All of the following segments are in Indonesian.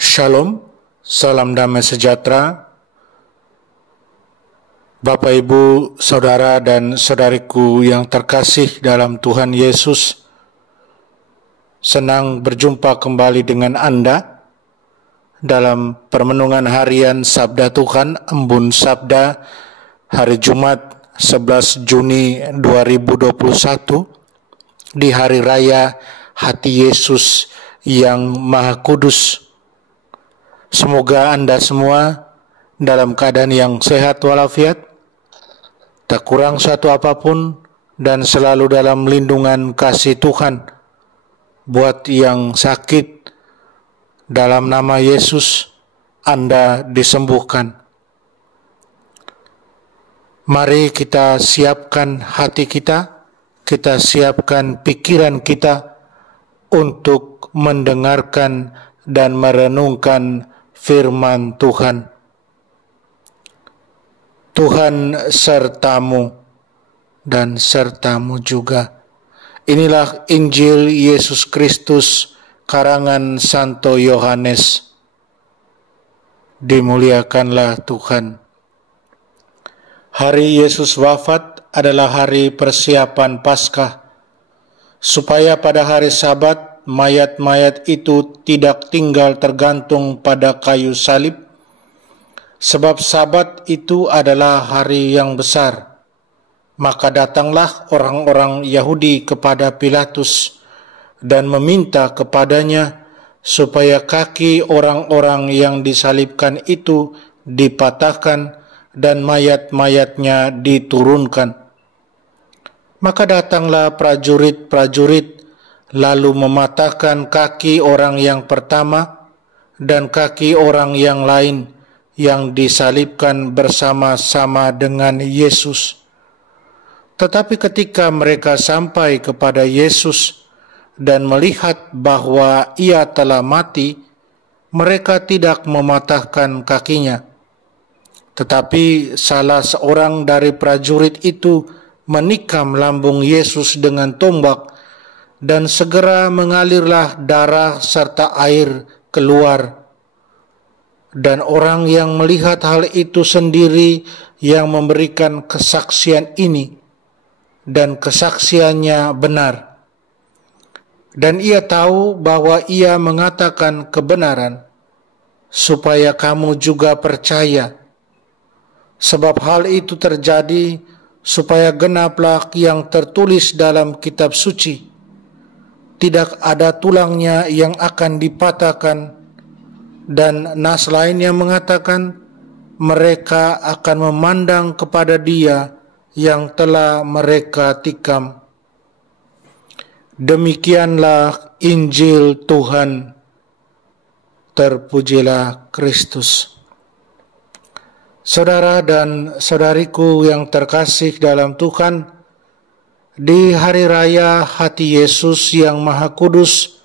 Shalom, salam damai sejahtera. Bapak, Ibu, Saudara dan Saudariku yang terkasih dalam Tuhan Yesus, senang berjumpa kembali dengan Anda dalam permenungan harian Sabda Tuhan, Embun Sabda, hari Jumat 11 Juni 2021, di Hari Raya Hati Yesus yang Maha Kudus. Semoga Anda semua dalam keadaan yang sehat walafiat, tak kurang suatu apapun, dan selalu dalam lindungan kasih Tuhan. Buat yang sakit, dalam nama Yesus, Anda disembuhkan. Mari kita siapkan hati kita siapkan pikiran kita untuk mendengarkan dan merenungkan firman Tuhan. Tuhan sertamu dan sertamu juga. Inilah Injil Yesus Kristus karangan Santo Yohanes. Dimuliakanlah Tuhan. Hari Yesus wafat adalah hari persiapan Paskah, supaya pada hari Sabat mayat-mayat itu tidak tinggal tergantung pada kayu salib, sebab Sabat itu adalah hari yang besar. Maka datanglah orang-orang Yahudi kepada Pilatus dan meminta kepadanya supaya kaki orang-orang yang disalibkan itu dipatahkan dan mayat-mayatnya diturunkan. Maka datanglah prajurit-prajurit lalu mematahkan kaki orang yang pertama dan kaki orang yang lain yang disalibkan bersama-sama dengan Yesus. Tetapi ketika mereka sampai kepada Yesus dan melihat bahwa ia telah mati, mereka tidak mematahkan kakinya. Tetapi salah seorang dari prajurit itu menikam lambung Yesus dengan tombak, dan segera mengalirlah darah serta air keluar. Dan orang yang melihat hal itu sendiri yang memberikan kesaksian ini, dan kesaksiannya benar. Dan ia tahu bahwa ia mengatakan kebenaran, supaya kamu juga percaya. Sebab hal itu terjadi supaya genaplah yang tertulis dalam kitab suci. Tidak ada tulangnya yang akan dipatahkan, dan nas lain yang mengatakan mereka akan memandang kepada Dia yang telah mereka tikam. Demikianlah Injil Tuhan. Terpujilah Kristus. Saudara dan saudariku yang terkasih dalam Tuhan, di Hari Raya Hati Yesus yang Maha Kudus,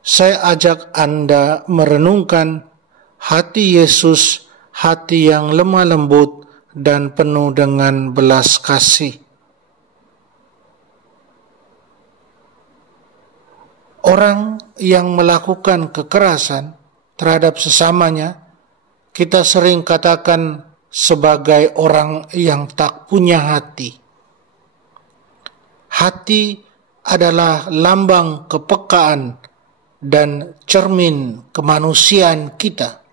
saya ajak Anda merenungkan hati Yesus, hati yang lemah lembut dan penuh dengan belas kasih. Orang yang melakukan kekerasan terhadap sesamanya, kita sering katakan sebagai orang yang tak punya hati. Hati adalah lambang kepekaan dan cermin kemanusiaan kita.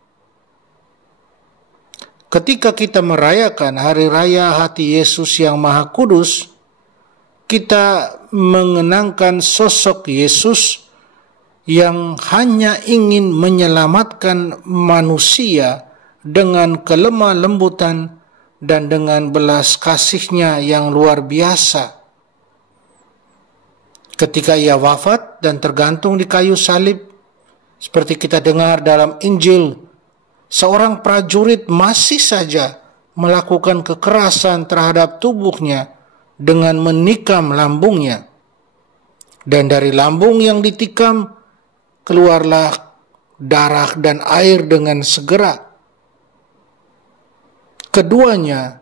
Ketika kita merayakan Hari Raya Hati Yesus yang Maha Kudus, kita mengenangkan sosok Yesus yang hanya ingin menyelamatkan manusia dengan kelemah lembutan dan dengan belas kasihnya yang luar biasa. Ketika ia wafat dan tergantung di kayu salib, seperti kita dengar dalam Injil, seorang prajurit masih saja melakukan kekerasan terhadap tubuhnya dengan menikam lambungnya. Dan dari lambung yang ditikam, keluarlah darah dan air dengan segera. Keduanya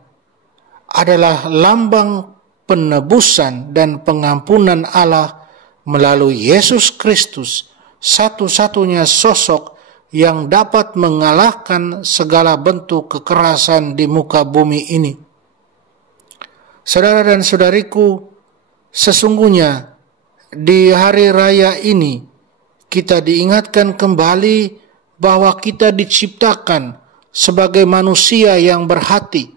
adalah lambang penebusan dan pengampunan Allah melalui Yesus Kristus satu-satunya sosok yang dapat mengalahkan segala bentuk kekerasan di muka bumi ini. Saudara dan saudariku, sesungguhnya di hari raya ini kita diingatkan kembali bahwa kita diciptakan sebagai manusia yang berhati,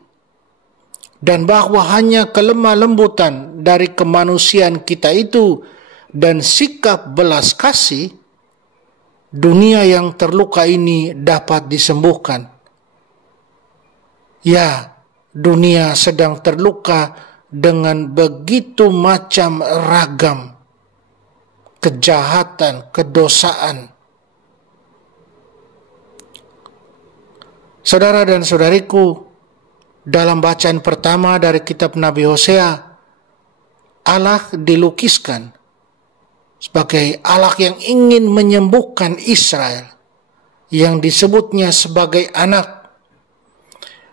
dan bahwa hanya kelemah lembutan dari kemanusiaan kita itu dan sikap belas kasih, dunia yang terluka ini dapat disembuhkan. Ya, dunia sedang terluka dengan begitu macam ragam kejahatan, kedosaan. Saudara dan saudariku, dalam bacaan pertama dari kitab Nabi Hosea, Allah dilukiskan sebagai Allah yang ingin menyembuhkan Israel, yang disebutnya sebagai anak.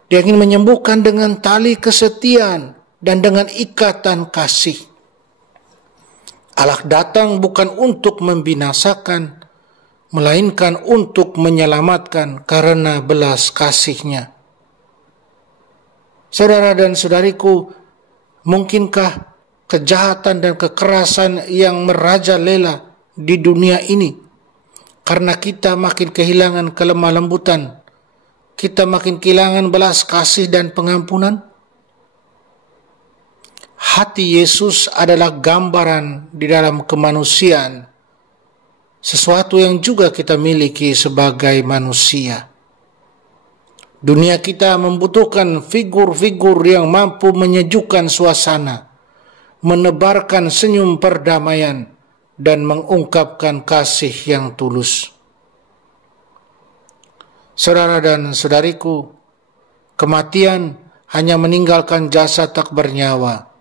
Dia ingin menyembuhkan dengan tali kesetiaan dan dengan ikatan kasih. Allah datang bukan untuk membinasakan, melainkan untuk menyelamatkan karena belas kasih-Nya. Saudara dan saudariku, mungkinkah kejahatan dan kekerasan yang merajalela di dunia ini karena kita makin kehilangan kelemah lembutan, kita makin kehilangan belas kasih dan pengampunan? Hati Yesus adalah gambaran di dalam kemanusiaan, sesuatu yang juga kita miliki sebagai manusia. Dunia kita membutuhkan figur-figur yang mampu menyejukkan suasana, menebarkan senyum perdamaian, dan mengungkapkan kasih yang tulus. Saudara dan saudariku, kematian hanya meninggalkan jasad tak bernyawa.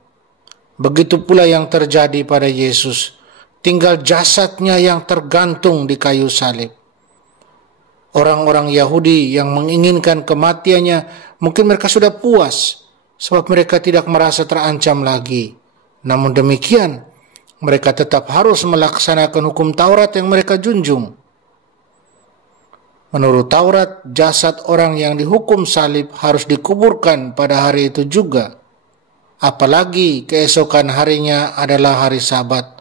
Begitu pula yang terjadi pada Yesus. Tinggal jasadnya yang tergantung di kayu salib. Orang-orang Yahudi yang menginginkan kematiannya, mungkin mereka sudah puas, sebab mereka tidak merasa terancam lagi. Namun demikian, mereka tetap harus melaksanakan hukum Taurat yang mereka junjung. Menurut Taurat, jasad orang yang dihukum salib harus dikuburkan pada hari itu juga. Apalagi keesokan harinya adalah hari Sabat.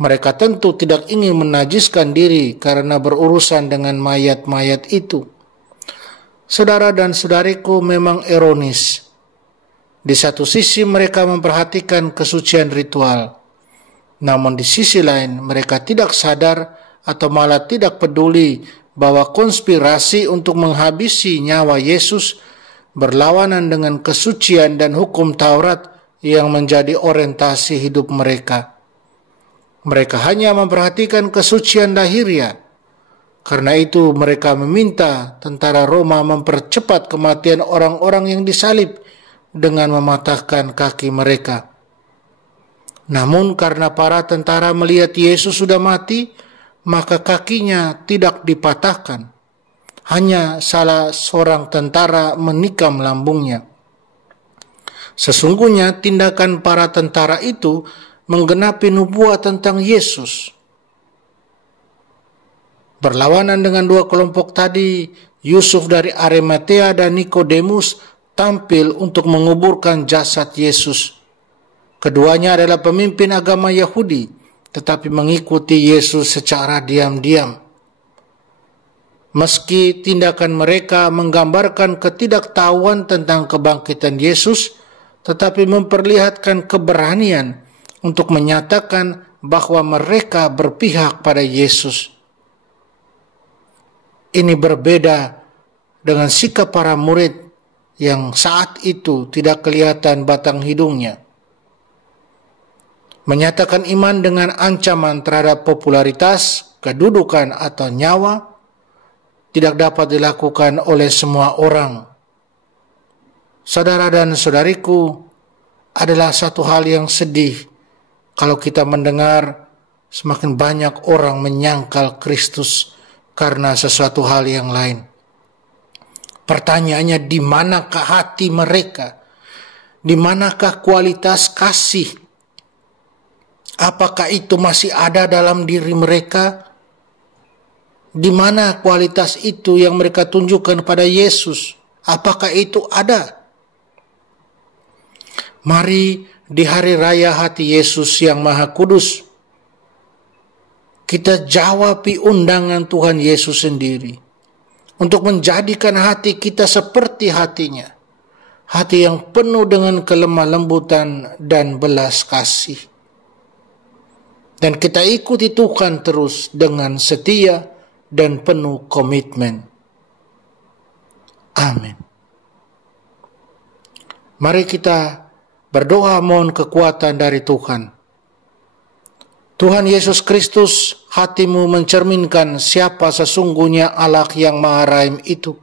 Mereka tentu tidak ingin menajiskan diri karena berurusan dengan mayat-mayat itu. Saudara dan saudariku, memang ironis. Di satu sisi mereka memperhatikan kesucian ritual, namun di sisi lain mereka tidak sadar atau malah tidak peduli bahwa konspirasi untuk menghabisi nyawa Yesus berlawanan dengan kesucian dan hukum Taurat yang menjadi orientasi hidup mereka. Mereka hanya memperhatikan kesucian lahiriah. Karena itu mereka meminta tentara Roma mempercepat kematian orang-orang yang disalib dengan mematahkan kaki mereka. Namun karena para tentara melihat Yesus sudah mati, maka kakinya tidak dipatahkan. Hanya salah seorang tentara menikam lambungnya. Sesungguhnya tindakan para tentara itu menggenapi nubuat tentang Yesus. Berlawanan dengan dua kelompok tadi, Yusuf dari Arimatea dan Nikodemus tampil untuk menguburkan jasad Yesus. Keduanya adalah pemimpin agama Yahudi, tetapi mengikuti Yesus secara diam-diam. Meski tindakan mereka menggambarkan ketidaktahuan tentang kebangkitan Yesus, tetapi memperlihatkan keberanian untuk menyatakan bahwa mereka berpihak pada Yesus. Ini berbeda dengan sikap para murid yang saat itu tidak kelihatan batang hidungnya. Menyatakan iman dengan ancaman terhadap popularitas, kedudukan, atau nyawa tidak dapat dilakukan oleh semua orang. Saudara dan saudariku, adalah satu hal yang sedih kalau kita mendengar semakin banyak orang menyangkal Kristus karena sesuatu hal yang lain. Pertanyaannya, di manakah hati mereka? Di manakah kualitas kasih? Apakah itu masih ada dalam diri mereka? Di mana kualitas itu yang mereka tunjukkan pada Yesus? Apakah itu ada? Mari di hari raya hati Yesus yang Maha Kudus, kita jawabi undangan Tuhan Yesus sendiri untuk menjadikan hati kita seperti hatinya. Hati yang penuh dengan kelemah lembutan dan belas kasih. Dan kita ikuti Tuhan terus dengan setia dan penuh komitmen. Amin. Mari kita berdoa mohon kekuatan dari Tuhan. Tuhan Yesus Kristus, hatimu mencerminkan siapa sesungguhnya Allah yang Maha Rahim itu.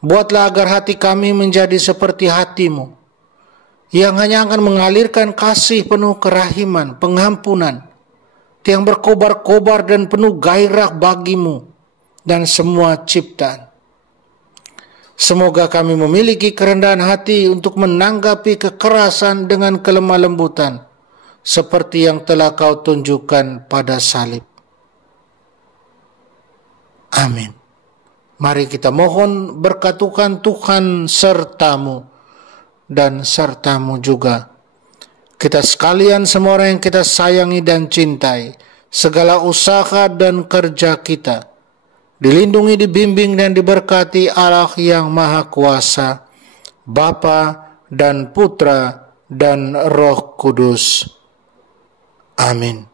Buatlah agar hati kami menjadi seperti hatimu, yang hanya akan mengalirkan kasih penuh kerahiman, pengampunan, yang berkobar-kobar dan penuh gairah bagimu dan semua ciptaan. Semoga kami memiliki kerendahan hati untuk menanggapi kekerasan dengan kelemah lembutan, seperti yang telah kau tunjukkan pada salib. Amin. Mari kita mohon berkat Tuhan sertamu dan sertamu juga. Kita sekalian semua orang yang kita sayangi dan cintai, segala usaha dan kerja kita, dilindungi, dibimbing dan diberkati Allah yang Maha Kuasa, Bapa dan Putra dan Roh Kudus. Amin.